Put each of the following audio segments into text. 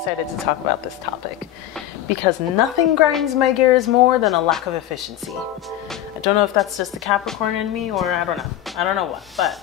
Excited to talk about this topic because nothing grinds my gears more than a lack of efficiency. I don't know if that's just the Capricorn in me or I don't know what, but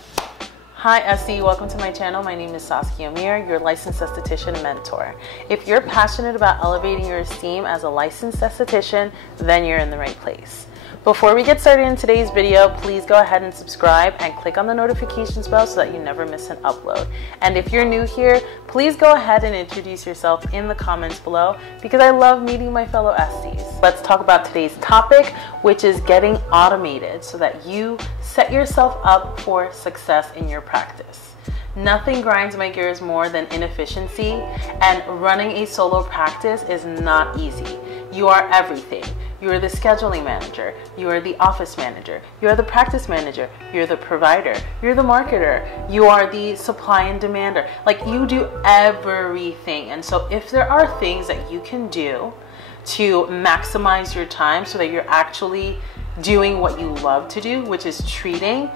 hi Essie, welcome to my channel. My name is Saskia Amir, your licensed esthetician mentor. If you're passionate about elevating your esteem as a licensed esthetician, then you're in the right place. Before we get started in today's video, please go ahead and subscribe and click on the notifications bell so that you never miss an upload. And if you're new here, please go ahead and introduce yourself in the comments below because I love meeting my fellow Esties. Let's talk about today's topic, which is getting automated so that you set yourself up for success in your practice. Nothing grinds my gears more than inefficiency, and running a solo practice is not easy. You are everything. You are the scheduling manager, you are the office manager, you are the practice manager, you're the provider, you're the marketer, you are the supply and demander. Like, you do everything. And so if there are things that you can do to maximize your time so that you're actually doing what you love to do, which is treating,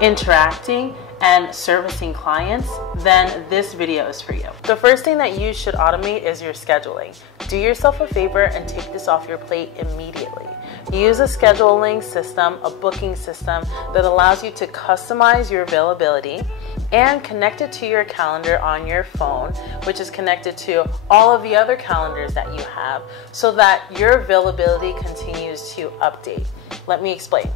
interacting, and servicing clients, then this video is for you. The first thing that you should automate is your scheduling. Do yourself a favor and take this off your plate immediately. Use a scheduling system, a booking system that allows you to customize your availability and connect it to your calendar on your phone, which is connected to all of the other calendars that you have, so that your availability continues to update. Let me explain.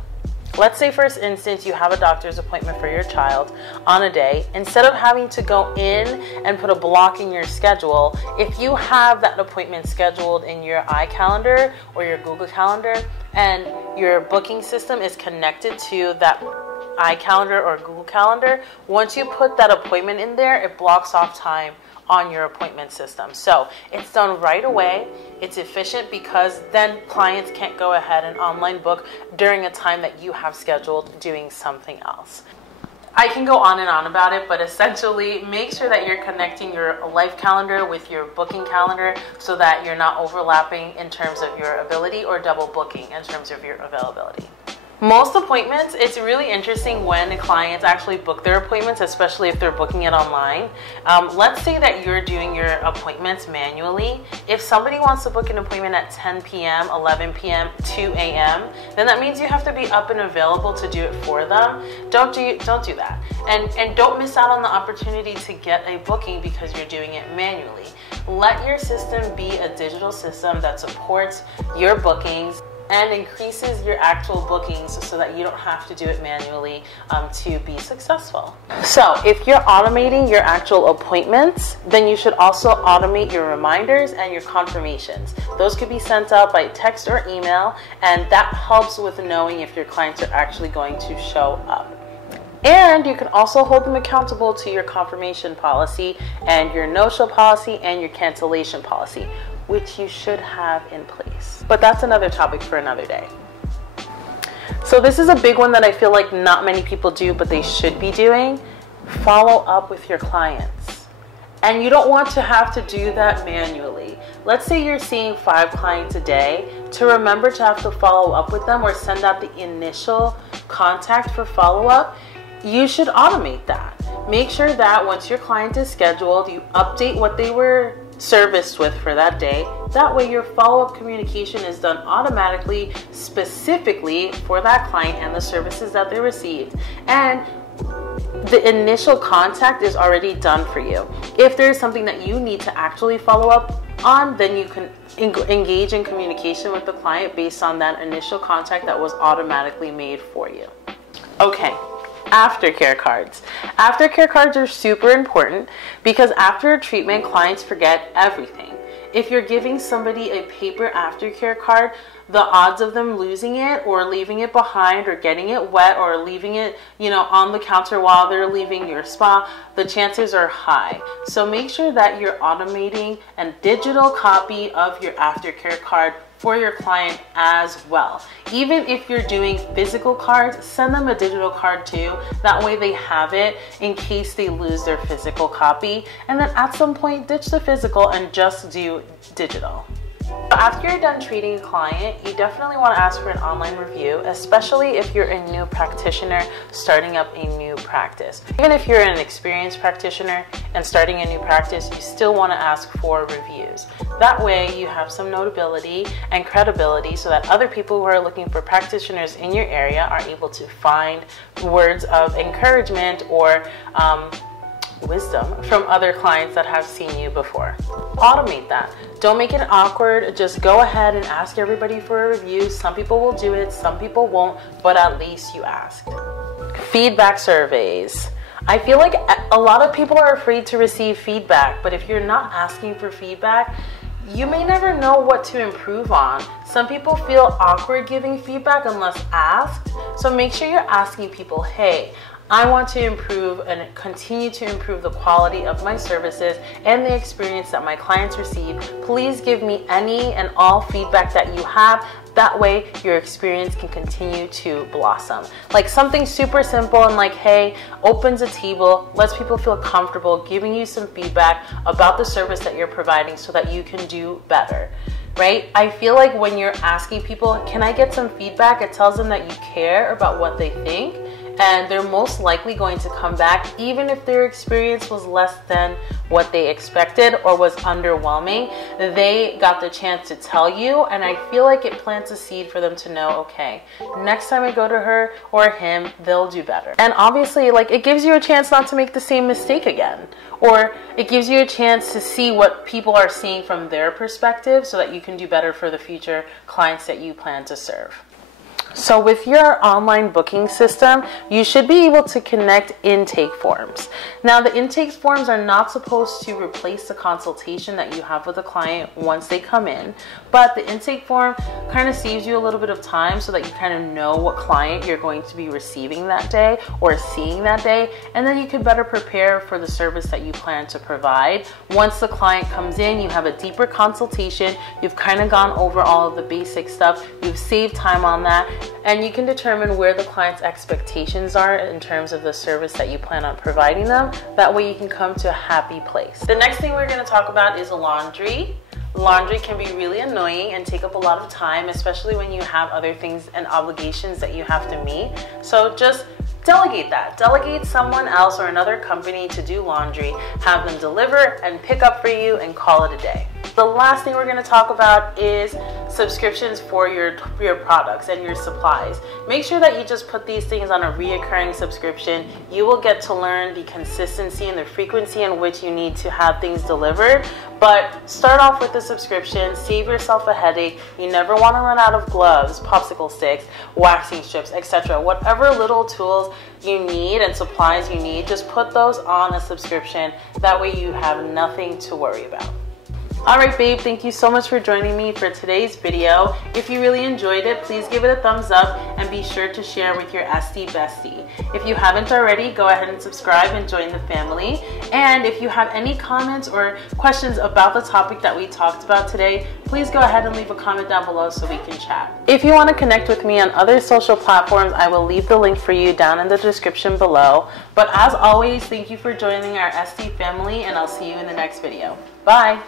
Let's say, for instance, you have a doctor's appointment for your child on a day. Instead of having to go in and put a block in your schedule, if you have that appointment scheduled in your iCalendar or your Google Calendar, and your booking system is connected to that iCalendar or Google Calendar, once you put that appointment in there, it blocks off time on your appointment system. So it's done right away. It's efficient because then clients can't go ahead and online book during a time that you have scheduled doing something else. I can go on and on about it, but essentially make sure that you're connecting your life calendar with your booking calendar so that you're not overlapping in terms of your ability or double booking in terms of your availability. Most appointments, it's really interesting when clients actually book their appointments, especially if they're booking it online. Let's say that you're doing your appointments manually. If somebody wants to book an appointment at 10 p.m., 11 p.m., 2 a.m., then that means you have to be up and available to do it for them. Don't do that. And don't miss out on the opportunity to get a booking because you're doing it manually. Let your system be a digital system that supports your bookings and increases your actual bookings so that you don't have to do it manually to be successful. So if you're automating your actual appointments, then you should also automate your reminders and your confirmations. Those could be sent out by text or email, and that helps with knowing if your clients are actually going to show up. And you can also hold them accountable to your confirmation policy and your no-show policy and your cancellation policy, which you should have in place. But that's another topic for another day. So this is a big one that I feel like not many people do, but they should be doing. Follow up with your clients. And you don't want to have to do that manually. Let's say you're seeing 5 clients a day. To remember to have to follow up with them or send out the initial contact for follow-up, you should automate that. Make sure that once your client is scheduled, you update what they were serviced with for that day. That way your follow-up communication is done automatically, specifically for that client and the services that they received. And the initial contact is already done for you. If there's something that you need to actually follow up on, then you can engage in communication with the client based on that initial contact that was automatically made for you. Okay. Aftercare cards. Aftercare cards are super important because after a treatment, clients forget everything. If you're giving somebody a paper aftercare card, the odds of them losing it or leaving it behind or getting it wet or leaving it, on the counter while they're leaving your spa, the chances are high. So make sure that you're automating a digital copy of your aftercare card for your client as well. Even if you're doing physical cards, send them a digital card too. That way they have it in case they lose their physical copy. And then at some point, ditch the physical and just do digital. After you're done treating a client, you definitely want to ask for an online review, especially if you're a new practitioner starting up a new practice. Even if you're an experienced practitioner and starting a new practice, you still want to ask for reviews. That way you have some notability and credibility so that other people who are looking for practitioners in your area are able to find words of encouragement or wisdom from other clients that have seen you before. Automate that. Don't make it awkward. Just go ahead and ask everybody for a review. Some people will do it, some people won't, but at least you asked. Feedback surveys. I feel like a lot of people are afraid to receive feedback, but if you're not asking for feedback, you may never know what to improve on. Some people feel awkward giving feedback unless asked, so make sure you're asking people, hey, I want to improve and continue to improve the quality of my services and the experience that my clients receive. Please give me any and all feedback that you have. That way your experience can continue to blossom. Like something super simple and like, hey, opens a table, lets people feel comfortable giving you some feedback about the service that you're providing so that you can do better. Right? I feel like when you're asking people, can I get some feedback? It tells them that you care about what they think, and they're most likely going to come back even if their experience was less than what they expected or was underwhelming. They got the chance to tell you, and I feel like it plants a seed for them to know, okay, next time I go to her or him, they'll do better. And obviously, like, it gives you a chance not to make the same mistake again, or it gives you a chance to see what people are seeing from their perspective so that you can do better for the future clients that you plan to serve. So with your online booking system, you should be able to connect intake forms. Now, the intake forms are not supposed to replace the consultation that you have with a client once they come in, but the intake form kind of saves you a little bit of time so that you kind of know what client you're going to be receiving that day or seeing that day, and then you can better prepare for the service that you plan to provide. Once the client comes in, you have a deeper consultation, you've kind of gone over all of the basic stuff, you've saved time on that, and you can determine where the client's expectations are in terms of the service that you plan on providing them. That way you can come to a happy place. The next thing we're going to talk about is laundry. Laundry can be really annoying and take up a lot of time, especially when you have other things and obligations that you have to meet. So just delegate that. Delegate someone else or another company to do laundry, have them deliver and pick up for you, and call it a day. The last thing we're going to talk about is subscriptions for your products and your supplies. Make sure that you just put these things on a reoccurring subscription. You will get to learn the consistency and the frequency in which you need to have things delivered. But start off with the subscription, save yourself a headache. You never want to run out of gloves, popsicle sticks, waxing strips, etc. Whatever little tools you need and supplies you need, just put those on a subscription. That way you have nothing to worry about. Alright babe, thank you so much for joining me for today's video. If you really enjoyed it, please give it a thumbs up and be sure to share with your Esty bestie. If you haven't already, go ahead and subscribe and join the family. And if you have any comments or questions about the topic that we talked about today, please go ahead and leave a comment down below so we can chat. If you want to connect with me on other social platforms, I will leave the link for you down in the description below. But as always, thank you for joining our Esty family, and I'll see you in the next video. Bye!